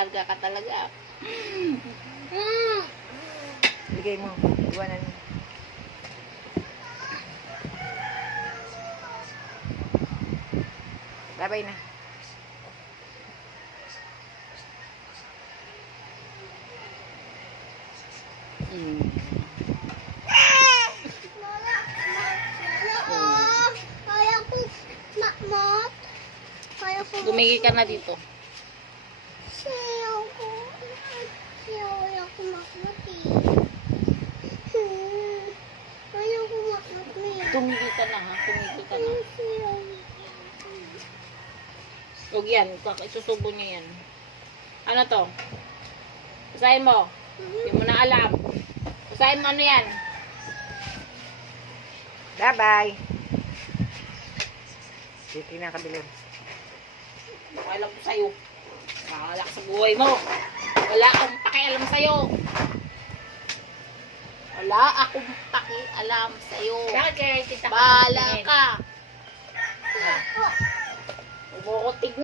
karga ka talaga. Bigay mo. Iwanan mo. Babay na. Gumigil ka na dito. Tumigil ka na ha. Tumigil ka na. Huwag yan. Isusubo niya yan. Ano to? Basahin mo. Hindi mo na alam. Basahin mo ano yan. Bye-bye. Dito na kabilon. Pakialam ko sa'yo. Makalak sa buhay mo. Wala akong pakialam sa'yo. Wala akong pakialam sa'yo. Bakit kaya kita Bahala ka. Huwag mo ko tignan.